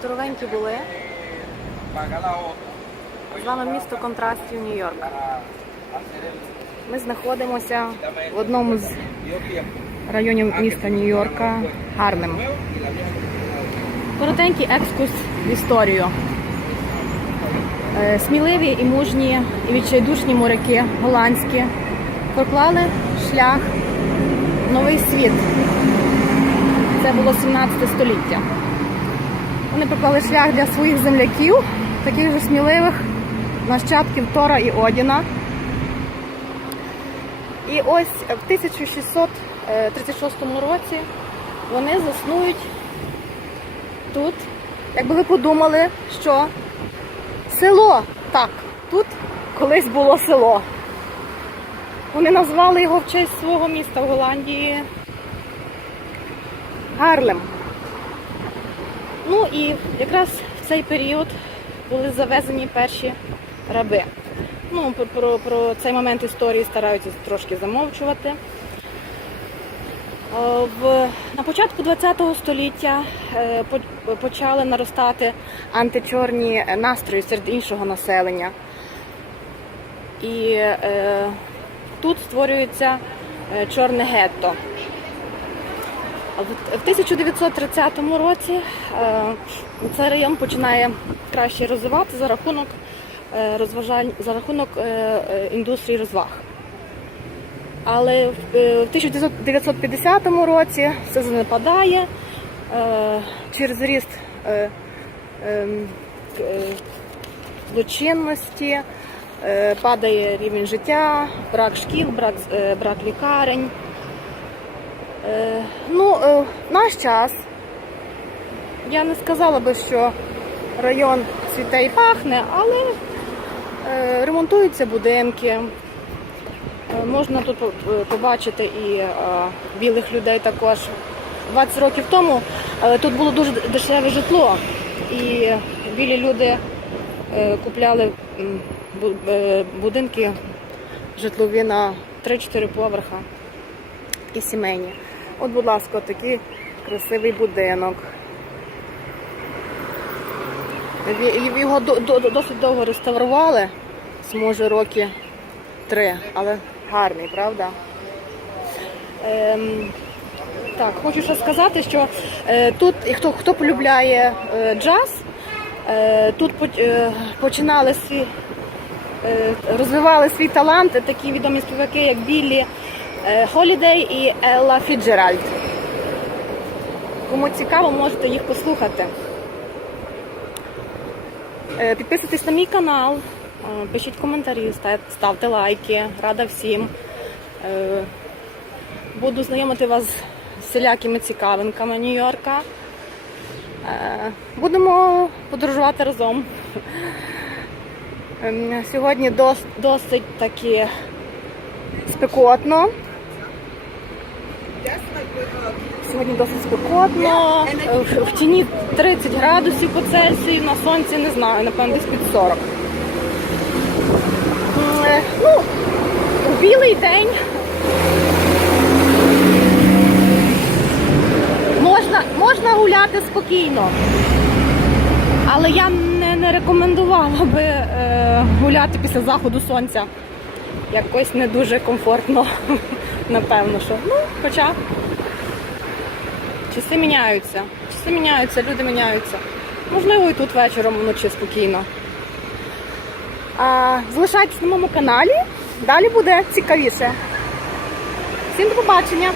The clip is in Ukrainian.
здоровенькі були. З вами місто контрастів Нью-Йорк. Ми знаходимося в одному з районів міста Нью-Йорка Гарлем. Коротенький екскурс в історію. Е, Сміливі і мужні, і відчайдушні моряки голландські проклали шлях в новий світ. Це було 17 століття. Вони проклали шлях для своїх земляків, таких же сміливих нащадків Тора і Одіна. І ось в 1636 році вони заснують тут. Якби ви подумали, що село, так, тут колись було село. Вони назвали його в честь свого міста в Голландії Гарлем. Ну і якраз в цей період були завезені перші раби. Ну, про, про, цей момент історії стараються трошки замовчувати. Е, В, на початку ХХ століття е, почали наростати античорні настрої серед іншого населення. І е, тут створюється е, чорне гетто. В- В 1930 році е, цей район починає краще розвиватися за рахунок е, за рахунок е, індустрії розваг. Але в е, 1950 році все занепадає через ріст ем, злочинності, падає рівень життя, брак шкіл, брак, брак лікарень. Е, Ну, е, наш час я не сказала би, що район цвіте і пахне, але е, ремонтуються будинки. Можна тут побачити і білих людей також. 20 років тому тут було дуже дешеве житло, і білі люди купляли будинки житлові на 3-4 поверха і сімейні. От, будь ласка, такий красивий будинок. Його до- до- досить довго реставрували, може роки три, але гарний, правда? Ем, так, хочу ще сказати, що е, тут, хто, хто полюбляє е, джаз, е, тут е, починали свій, е, розвивали свій талант такі відомі співаки, як Біллі Холідей і Елла Фіджеральд. Кому цікаво, можете їх послухати. Е, Підписуйтесь на мій канал, е, пишіть коментарі, ставте лайки. Рада всім. Е, Буду знайомити вас з всілякими цікавинками Нью-Йорка. Будемо подорожувати разом. Ем, Сьогодні досить таки спекотно. Сьогодні досить спекотно. В, тіні 30 градусів по Цельсію, на сонці не знаю, напевно, десь під 40. Е, Ну, білий день можна, можна гуляти спокійно. Але я не, не рекомендувала би е, гуляти після заходу сонця. Якось не дуже комфортно, напевно, що. Ну, хоча часи міняються. Часи міняються, люди міняються. Можливо, і тут вечором вночі спокійно. А, залишайтесь на моєму каналі, далі буде цікавіше. Всім до побачення!